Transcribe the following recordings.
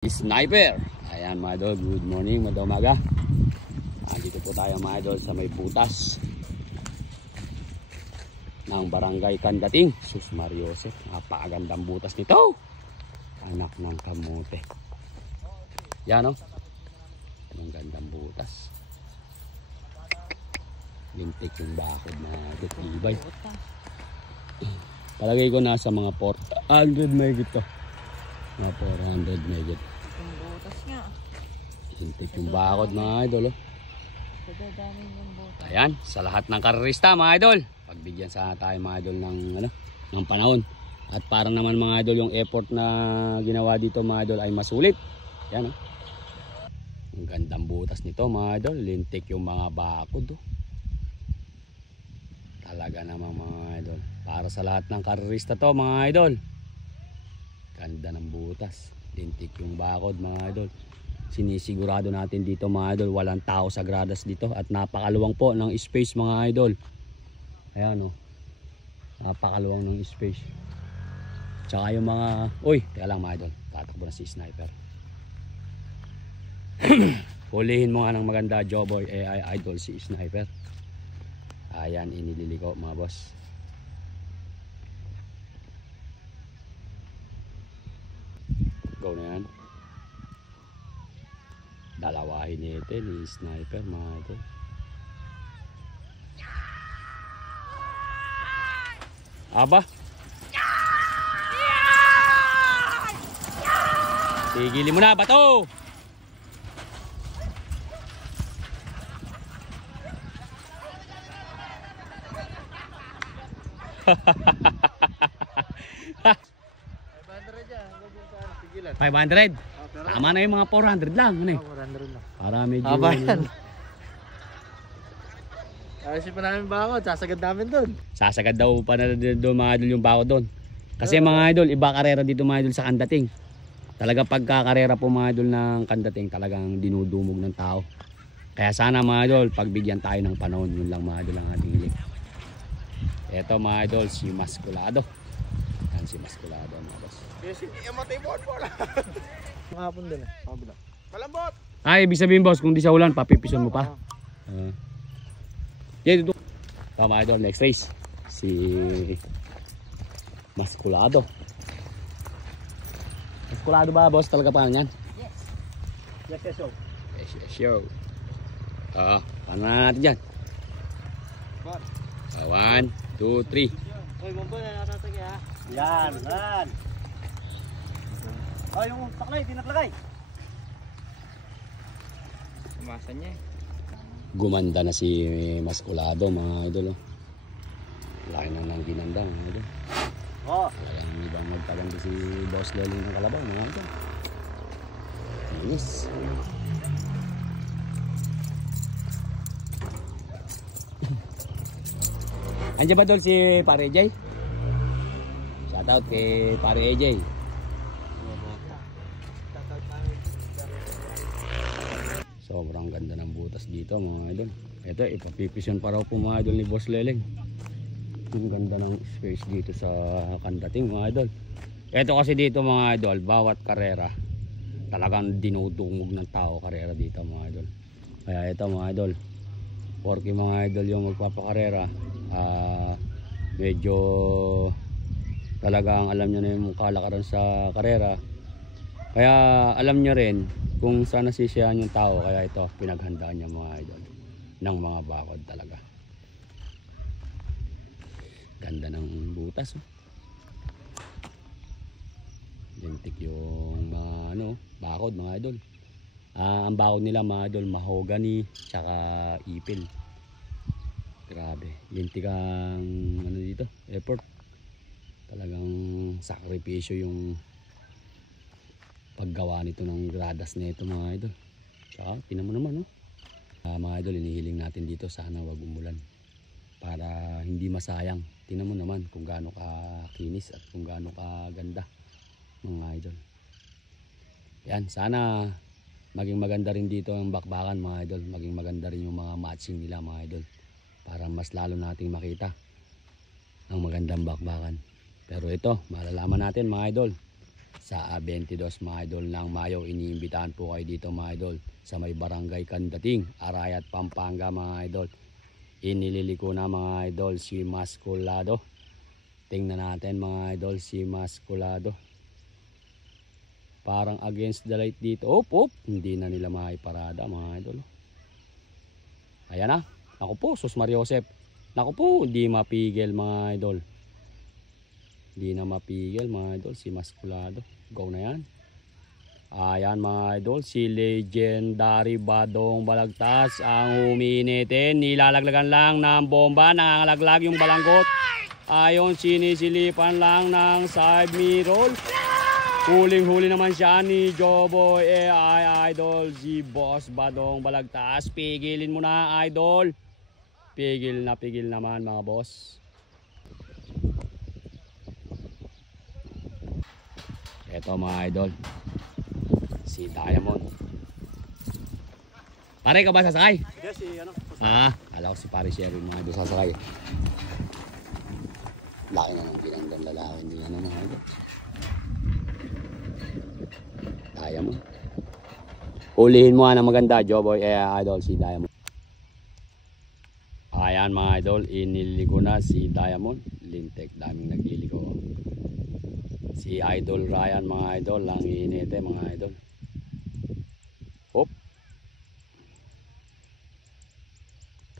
Sniper. Ayan mga idol, good morning, magandang umaga. Dito po tayo mga idol sa may butas ng barangay Candating, Sus Mariosep. Napakagandang butas nito, anak ng kamote. Yan o, ang gandang butas. Lintik yung bakod na dutibay. Palagay ko nasa mga 400 megit to. Mga 400 megit. Yung butas nga. Lintik yung bakod mga idol. Dadaming yung butas. Ayan, sa lahat ng karerista mga idol, pagbigyan sana tayo mga idol ng panahon. At para naman mga idol yung effort na ginawa dito mga idol ay masulit. Ayan o. Ang gandang butas nito mga idol, lintik yung mga bakod. Talaga naman mga idol. Para sa lahat ng karerista to mga idol. Ganda ng butas, lintik yung bakod mga idol. Sinisigurado natin dito mga idol, walang tao sa gradas dito. At napakaluwang po ng space mga idol. Ayan o, napakaluwang ng space. Tsaka yung mga, uy, teka lang mga idol, tatakbo na si Sniper. Hulihin mo nga ng maganda, Joboy AI idol si Sniper. Ayan, inililiko mga boss. Go na yan. Dalawahin nito ni Sniper mga idol. Aba, tigilin mo na bato. Pigilan. 500. Tama na yung mga 400 lang. Ano eh? 400 lang. Para medyo... Aba yan. Ayusin pa namin bakod, sasagad namin doon. Sasagad daw pa na doon mga idol yung bako doon. Kasi mga idol, iba karera dito mga idol sa Candating. Talaga pagkakarera po mga idol ng Candating, talagang dinudumog ng tao. Kaya sana mga idol, pagbigyan tayo ng panahon, yun lang mga idol ang ating hiling. Ito mga idol, si Masculado. Yan si Masculado mga boss. Yes, hindi matay mo lang. Makapon din eh. Malambot! Ay, ibig sabihin boss, kung di sa ulan, papipison mo pa. Yan dito. Mga idol, next race. Si Masculado. Masculado ba boss? Talaga pa yan? Yes. Yes, yes, show. Yes, yes, show. Paano na natin dyan? 1, 2, 3. Uy, mumbo na natatagay ha. Yan, yan. Oh, yung taklay, tinaklagay. Sumasan niya eh. Gumanda na si Masculado mga idol. Laki na ng ginanda mga idol. Talagang ibang magtaganda si Boss Leling ng Kalabaw mga idol. Yes. Andiyan ba doon si Pare AJ? Shoutout kay Pare AJ. Sobrang ganda ng butas dito mga idol. Ito ipapipisyon pa raw po mga idol ni Boss Leleng. Ang ganda ng space dito sa Candating mga idol. Ito kasi dito mga idol, bawat karera talagang dinudungog ng tao karera dito mga idol. Kaya ito mga idol, porky mga idol yung magpapakarera, medyo talagang alam nyo na yung kalakaran sa karera. Kaya alam nyo rin kung saan nasisiyahan yung tao. Kaya ito pinaghandaan niya mga idol ng mga bakod talaga. Ganda ng butas lintik yung mga bakod mga idol. Ang bakod nila mga idol, mahogany tsaka ipil. Grabe, lintik ang dito, effort. Talagang sakripisyo yung paggawa nito ng gradas nito mga idol. Tsaka tinan mo naman mga idol, inihiling natin dito sana wag umulan para hindi masayang. Tinan mo naman kung gaano ka kinis at kung gaano ka ganda mga idol. Yan, sana maging maganda rin dito ang bakbakan mga idol. Maging maganda rin yung mga matching nila mga idol, para mas lalo nating makita ang magandang bakbakan. Pero ito, malalaman natin mga idol sa 22 mga idol ng Mayo. Iniimbitahan po kayo dito mga idol sa may barangay Kandating, Arayat, Pampanga mga idol. Inililiko na mga idol si Masculado. Tingnan natin mga idol si Masculado. Parang against the light dito. Hindi na nila maiparada mga idol. Ayan na. Naku po, Sus Mariosep. Naku po, hindi mapigil mga idol. Hindi na mapigil mga idol si Masculado. Go na yan. Ayan mga idol, si Legendary Badong Balagtas ang huminitin. Nilalaglagan lang ng bomba. Nangangalaglag yung balanggot. Ayon, sinisilipan lang ng side mirror. Huling-huli naman siya ni Joboy AI idol si Boss Badong Balagtas. Pigilin mo na idol. Pigil naman mga boss. Ito mga idol, si Diamond. Pare ka ba sasakay? Yes, ano? Alam ko si Pare Sherry mga idol sasakay. Laki na ng ginandang lalaki niya na mga idol. Diamond. Ulihin mo na maganda, Joboy idol si Diamond. Ayan mga idol, iniligo na si Diamond. Lintek, daming nagliligo. Si Idol Ryan mga idol, lang inite mga idol.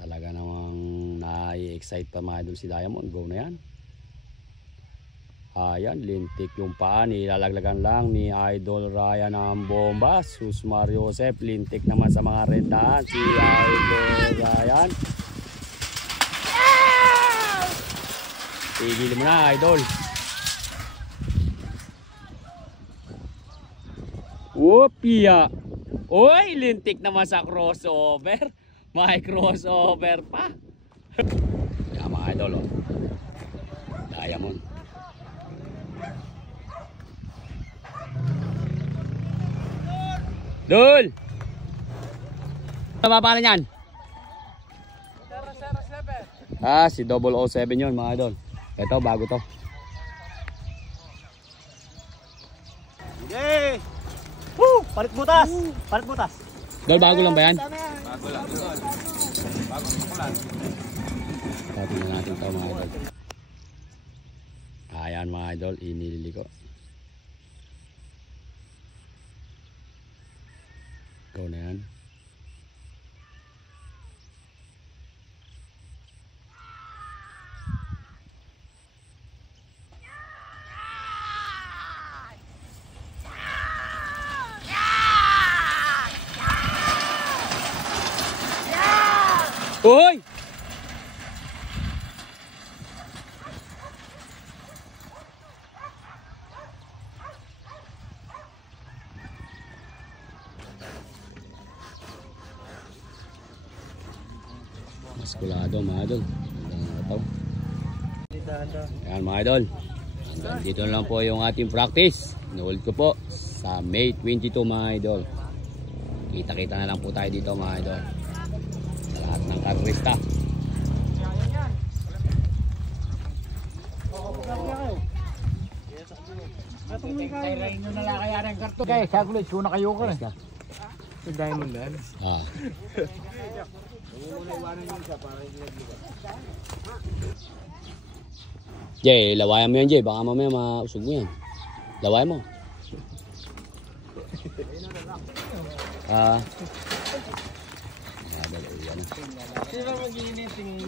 Talaga namang na-excite pa mga idol si Diamond. Go na yan. Ayan, lintik yung paa. Nilalaglagan lang ni Idol Ryan ang bomba. Sus Mariosep, lintik naman sa mga rendahan si Idol Ryan. Tigil mo na idol. Whoopia. Oy, lintik naman sa crossover. May crossover pa. Kaya mga idol oh. Diamond. Dul. Ano ba pala niyan? Si 007 yun mga idol. Ito bago to. Yay! Woo! Palit butas! Palit butas! Dol, bago lang ba yan? Bago lang. Bagong pulan. Tingnan natin ito mga idol. Ayan mga idol, iniliko. Go na yan. Uy! Masculado mga idol. Ayan mga idol. Dito na lang po yung ating practice. Inuulit ko po sa May 22 mga idol. Kita-kita na lang po tayo dito mga idol. Lahat ng karista. Kailain nyo na lang kaya ng karto. Kaya sagulit ko na kayo ko eh. Sa diamond dan. Jay, lawayan mo yan Jay. Baka mamaya mausog mo yan. Lawayan mo. Sino mag-iiniting